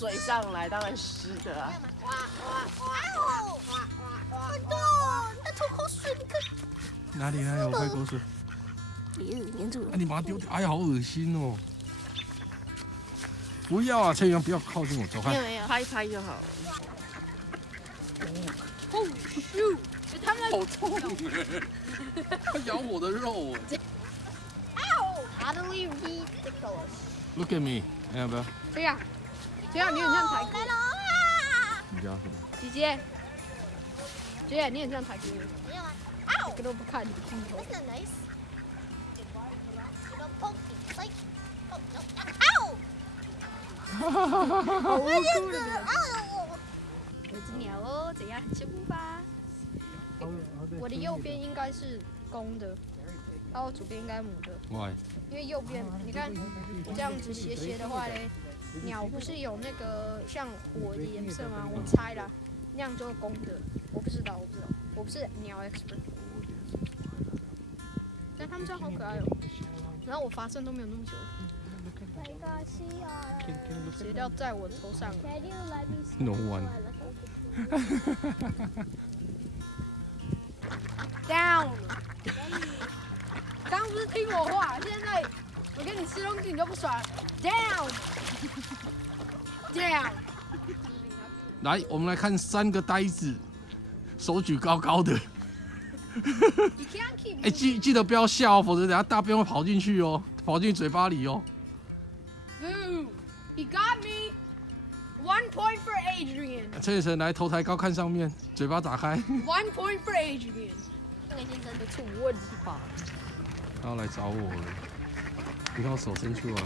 水上来，当然湿的啊。很多，你在吐口水，你看。哪里有快口水？粘住了。你把它丢掉，哎呀，好恶心哦！不要啊，陈宇阳，不要靠近我，走开。没有，拍一拍就好了。Oh shoot！ 他们好痛哎！它咬我的肉哎。Utterly ridiculous。Look at me，要不要？这样，你很像台哥。你不要。姐姐，你很像台哥。没有啊。我根本不看你的镜头。Isn't that nice？ 好酷的！有只鸟哦，怎样？很羡慕吧？我的右边应该是公的，然后左边应该母的。Why？因为右边，你看这样子斜斜的话嘞，鸟不是有那个像火的颜色吗？我猜啦，那样就是公的。我不知道，我不是鸟 expert。但他们这样好可爱哦。然后我发声都没有那么久。斜掉在我头上。No one。Down。刚不是听我话，现在我给你吃东西你就不爽。Down。Down。来，我们来看3个呆子，手举高高的。哎，记得不要笑哦，否则等下大便会跑进去哦，跑进嘴巴里哦。Boo! He got me. 1 point for Adrian. 陈雨辰来，头抬高看上面，嘴巴打开。1 point for Adrian. 这个先生的出问题吧？他要来找我了，你看我手伸出来，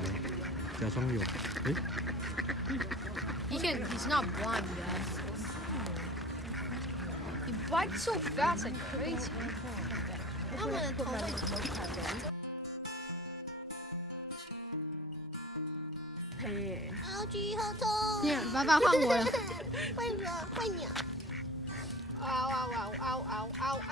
假装有。哎。He's not blind, guys. He bites so fast and crazy. 他们的头为什么砍人？嘿，好剧好痛！爸爸换我了。换你。嗷嗷嗷嗷嗷嗷嗷！